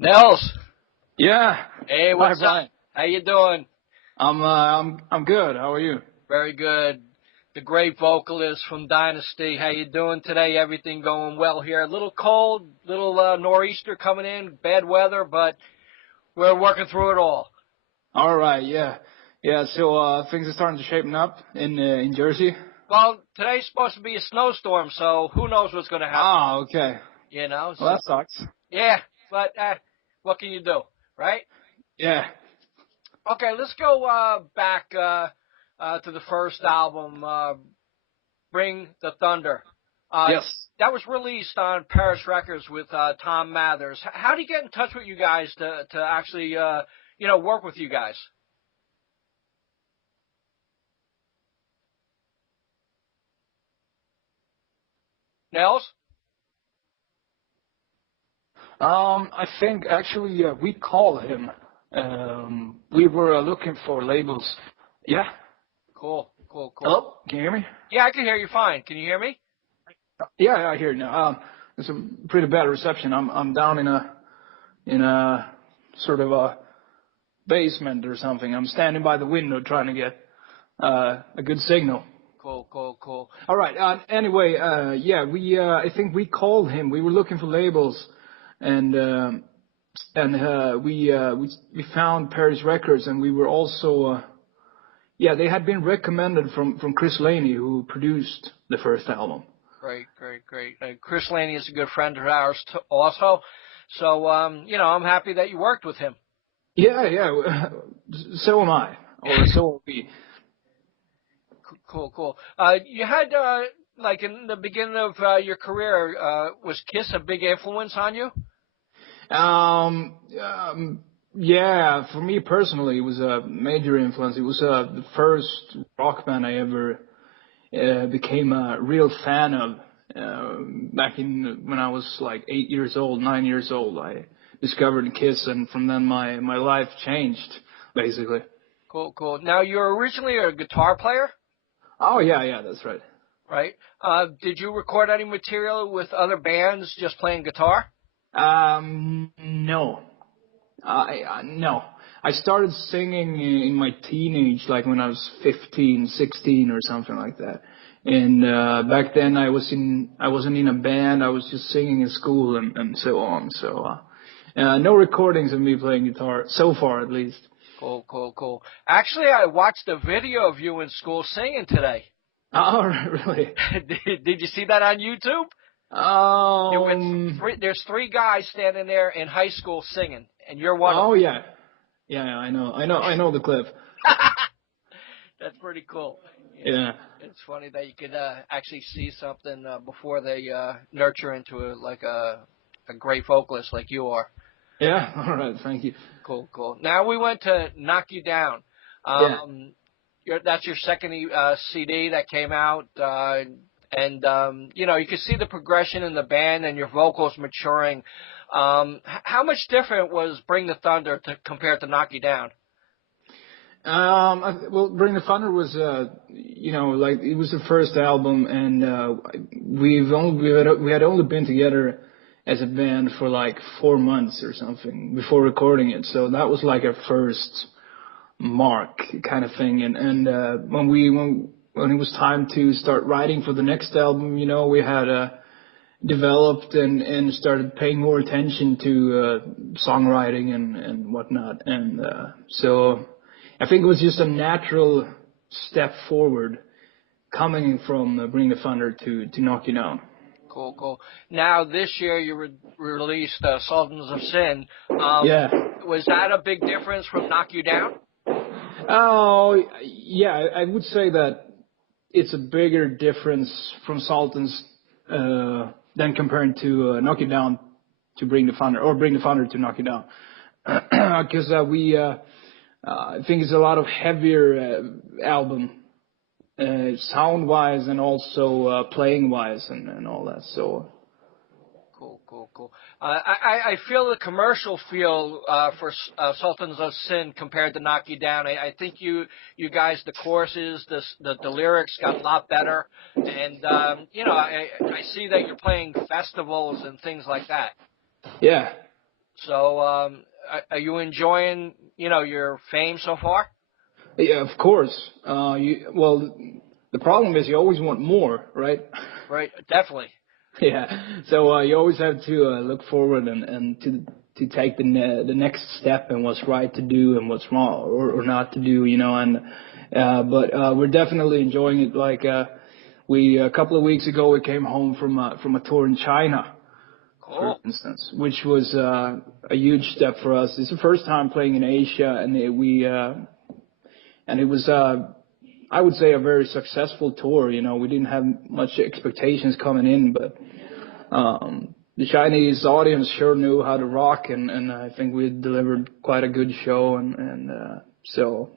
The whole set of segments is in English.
Nils. Yeah. Hey, what's Hi, Brian. up? How you doing? I'm good. How are you? Very good. The great vocalist from Dynazty. How you doing today? Everything going well here. A little cold, little nor'easter coming in, bad weather, but we're working through it all. All right. Yeah. Yeah. So things are starting to shape up in Jersey. Well, today's supposed to be a snowstorm, so who knows what's going to happen? Ah, okay. You know. Well, that sucks. Yeah, but what can you do, right? Yeah. Okay, let's go back to the first album, Bring the Thunder. Yes. That was released on Paris Records with Tom Mathers. How do you get in touch with you guys to actually work with you guys? Nels? I think actually we called him. We were looking for labels. Yeah. Cool. Hello. Can you hear me? Yeah, I can hear you fine. Can you hear me? Yeah, I hear you now. It's a pretty bad reception. I'm down in a sort of a basement or something. I'm standing by the window trying to get a good signal. Cool. All right. Anyway, yeah, I think we called him. We were looking for labels, and we found Paris Records, and we were also yeah, they had been recommended from Chris Laney, who produced the first album. Great. Chris Laney is a good friend of ours also. So, I'm happy that you worked with him. Yeah. So am I, or so are we. Cool. You had, like in the beginning of your career, was Kiss a big influence on you? Yeah, for me personally, it was a major influence. It was the first rock band I ever became a real fan of. Back when I was like 8 years old, 9 years old, I discovered Kiss, and from then my life changed, basically. Cool. Now, you're originally a guitar player? Oh, yeah, that's right. Right. Did you record any material with other bands just playing guitar? No. No. I started singing in my teenage, like when I was 15, 16 or something like that. And back then I wasn't in a band. I was just singing in school and so on. So no recordings of me playing guitar so far, at least. Cool. Actually, I watched a video of you in school singing today. Oh, really? Did you see that on YouTube? There's three guys standing there in high school singing, and you're one of them. Oh, yeah. Yeah, I know the clip. That's pretty cool. Yeah. It's funny that you could actually see something before they nurture into a great vocalist like you are. Yeah, all right, thank you. Cool. Now we went to Knock You Down. That's your second CD that came out, and you can see the progression in the band and your vocals maturing. How much different was Bring the Thunder compared to Knock You Down? Well, Bring the Thunder was, like it was the first album, and we had only been together as a band for like 4 months or something before recording it. So that was like our first mark kind of thing. And when it was time to start writing for the next album, we had developed and started paying more attention to songwriting and whatnot. And so I think it was just a natural step forward coming from Bring the Thunder to Knock You Down. Cool. Now, this year you released Sultans of Sin. Yeah. Was that a big difference from Knock You Down? Oh, yeah, I would say that it's a bigger difference from Sultans than comparing to Knock You Down to Bring the Thunder, or Bring the Thunder to Knock You Down. Because I think it's a lot of heavier album. Sound-wise and also playing-wise and all that. So Cool. I feel the commercial feel for Sultans of Sin compared to Knock You Down. I think you guys, the choruses, the lyrics got a lot better, and I see that you're playing festivals and things like that. Yeah. So, are you enjoying, your fame so far? Yeah, of course. Well, the problem is you always want more, right? Right, definitely. Yeah. So you always have to look forward and to take the next step and what's right to do and what's wrong or not to do, And but we're definitely enjoying it. Like we a couple of weeks ago, we came home from a tour in China, for Cool. instance, which was a huge step for us. It's the first time playing in Asia, and it was I would say a very successful tour. We didn't have much expectations coming in, but the Chinese audience sure knew how to rock, and I think we delivered quite a good show, and so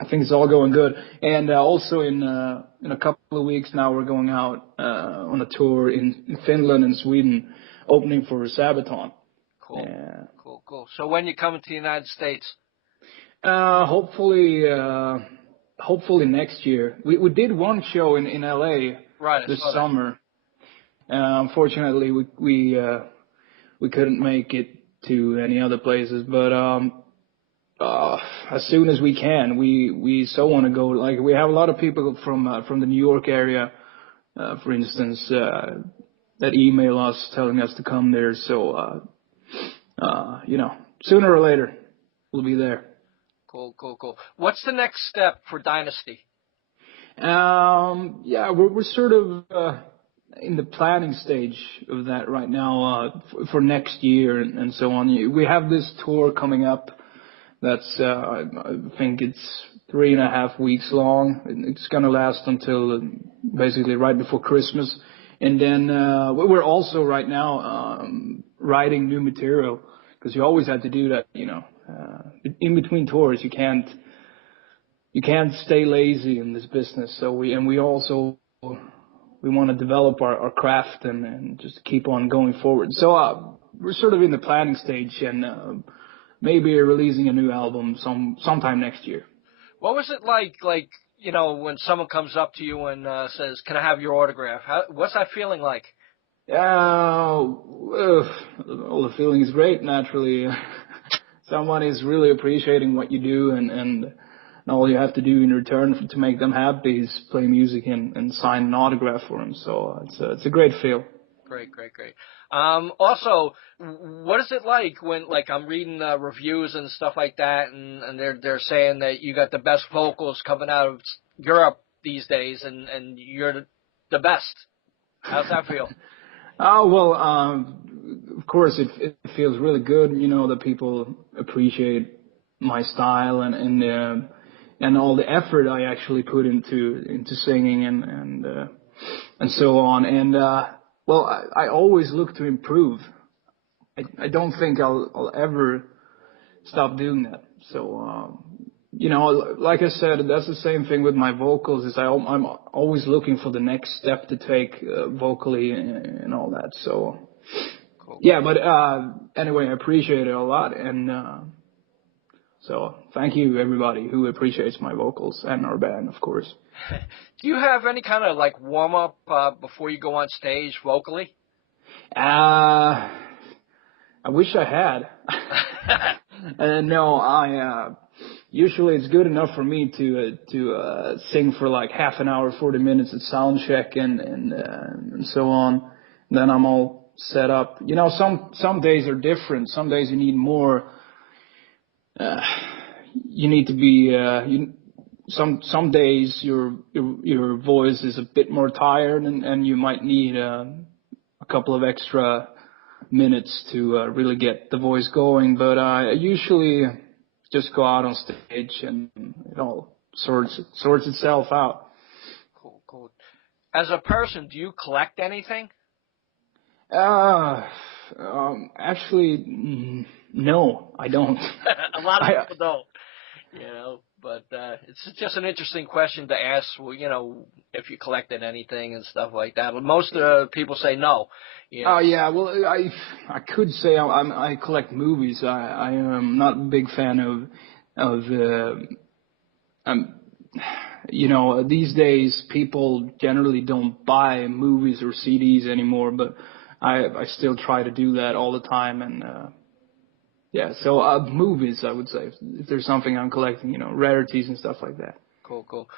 I think it's all going good. And also in a couple of weeks now, we're going out on a tour in Finland and Sweden, opening for Sabaton. Cool. Cool. So when you coming to the United States? Hopefully next year. We did one show in LA this summer. Unfortunately, we couldn't make it to any other places, but as soon as we can, we so want to go. Like, we have a lot of people from the New York area, for instance, that email us telling us to come there. So sooner or later we'll be there. Cool. What's the next step for Dynazty? Yeah, we're sort of in the planning stage of that right now for next year and so on. We have this tour coming up that's I think it's 3.5 weeks long. It's gonna last until basically right before Christmas, and then we're also right now writing new material, because you always have to do that, in between tours. You can't stay lazy in this business. So we want to develop our craft and just keep on going forward. So we're sort of in the planning stage, and maybe releasing a new album sometime next year. What was it like, when someone comes up to you and says, "Can I have your autograph?" What's that feeling like? Well, the feeling is great, naturally. Someone is really appreciating what you do, and all you have to do in return to make them happy is play music and sign an autograph for them. So it's a great feel. Great. Also, what is it like when, I'm reading reviews and stuff like that, and they're saying that you got the best vocals coming out of Europe these days, and you're the best. How's that feel? Oh, well, of course it feels really good, that people appreciate my style and all the effort I actually put into singing and so on. And well, I always look to improve. I don't think I'll ever stop doing that. So like I said, that's the same thing with my vocals. Is I'm always looking for the next step to take vocally and all that. So cool. Yeah, but anyway, I appreciate it a lot, and so thank you everybody who appreciates my vocals and our band, of course. Do you have any kind of warm up before you go on stage vocally? I wish I had. No, usually it's good enough for me to sing for half an hour, 40 minutes at sound check and so on. Then I'm all set up. Some days are different. Some days you need more. You need to be. Some days your voice is a bit more tired, and you might need a couple of extra minutes to really get the voice going. But I usually just go out on stage and it all sorts itself out. Cool. As a person, do you collect anything? Actually, no, I don't. A lot of people don't. But it's just an interesting question to ask. Well, if you collected anything and stuff like that. But most people say no. Oh yeah, well I could say I collect movies. I am not a big fan of these days people generally don't buy movies or CDs anymore, but I still try to do that all the time, and Yeah, so movies, I would say, if there's something I'm collecting, you know, rarities and stuff like that. Cool, cool.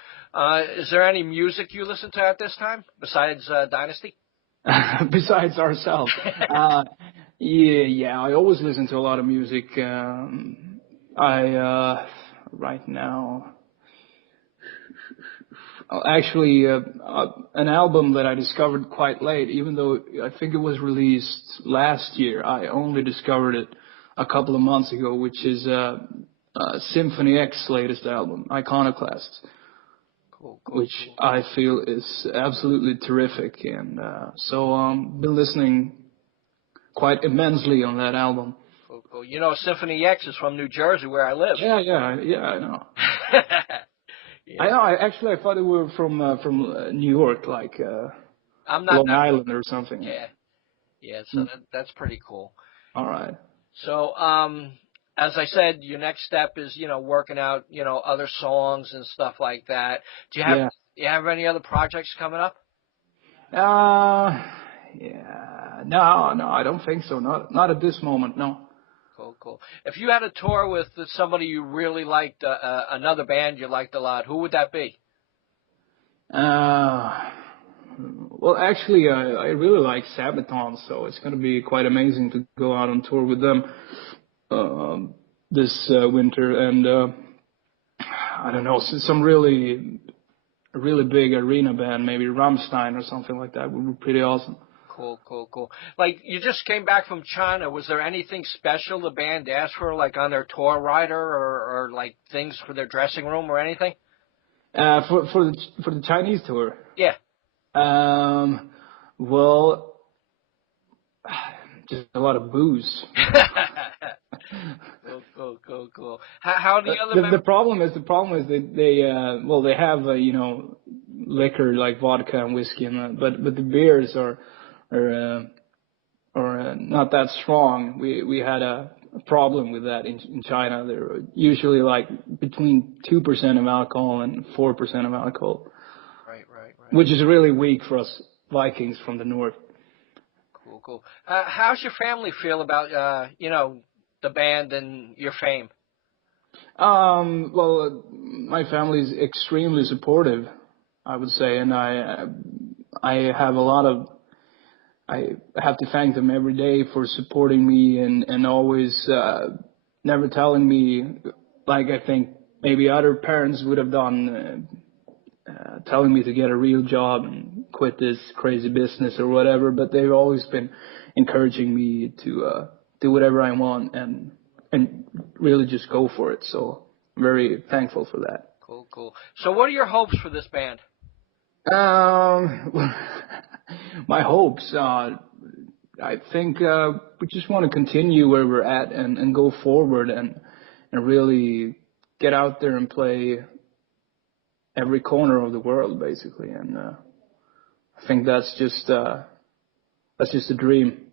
Is there any music you listen to at this time besides Dynazty? Besides ourselves. Yeah, I always listen to a lot of music. Right now, actually, an album that I discovered quite late, even though I think it was released last year, I only discovered it a couple of months ago, which is Symphony X's latest album, Iconoclasts. Cool, Which I feel is absolutely terrific, and been listening quite immensely on that album. Cool. You know, Symphony X is from New Jersey, where I live. Yeah, I know. Yeah. I know. I thought they were from New York, like I'm not Long Island or something. Yeah. So that's pretty cool. All right. So, as I said, your next step is, you know, working out, you know, other songs and stuff like that. Do you have any other projects coming up? Yeah. No, I don't think so. Not at this moment. No. Cool. If you had a tour with somebody you really liked, another band you liked a lot, who would that be? Well, actually, I really like Sabaton, so it's going to be quite amazing to go out on tour with them this winter. And I don't know, some really big arena band, maybe Rammstein or something like that would be pretty awesome. Cool. Like, you just came back from China. Was there anything special the band asked for, like on their tour rider, or like things for their dressing room or anything? For the Chinese tour. Yeah. Well, just a lot of booze. Cool. How the other members? The problem is they have you know, liquor like vodka and whiskey, but the beers are not that strong. We had a problem with that in China. They're usually like between 2% of alcohol and 4% of alcohol. Right. Which is really weak for us Vikings from the north. Cool. How's your family feel about you know, the band and your fame? Well, my family is extremely supportive, I would say, and I have I have to thank them every day for supporting me and always never telling me, like I think maybe other parents would have done, telling me to get a real job and quit this crazy business or whatever, but they've always been encouraging me to do whatever I want and really just go for it. So I'm very thankful for that. Cool. So what are your hopes for this band? My hopes, I think we just want to continue where we're at and go forward and really get out there and play every corner of the world, basically. And I think that's just a dream.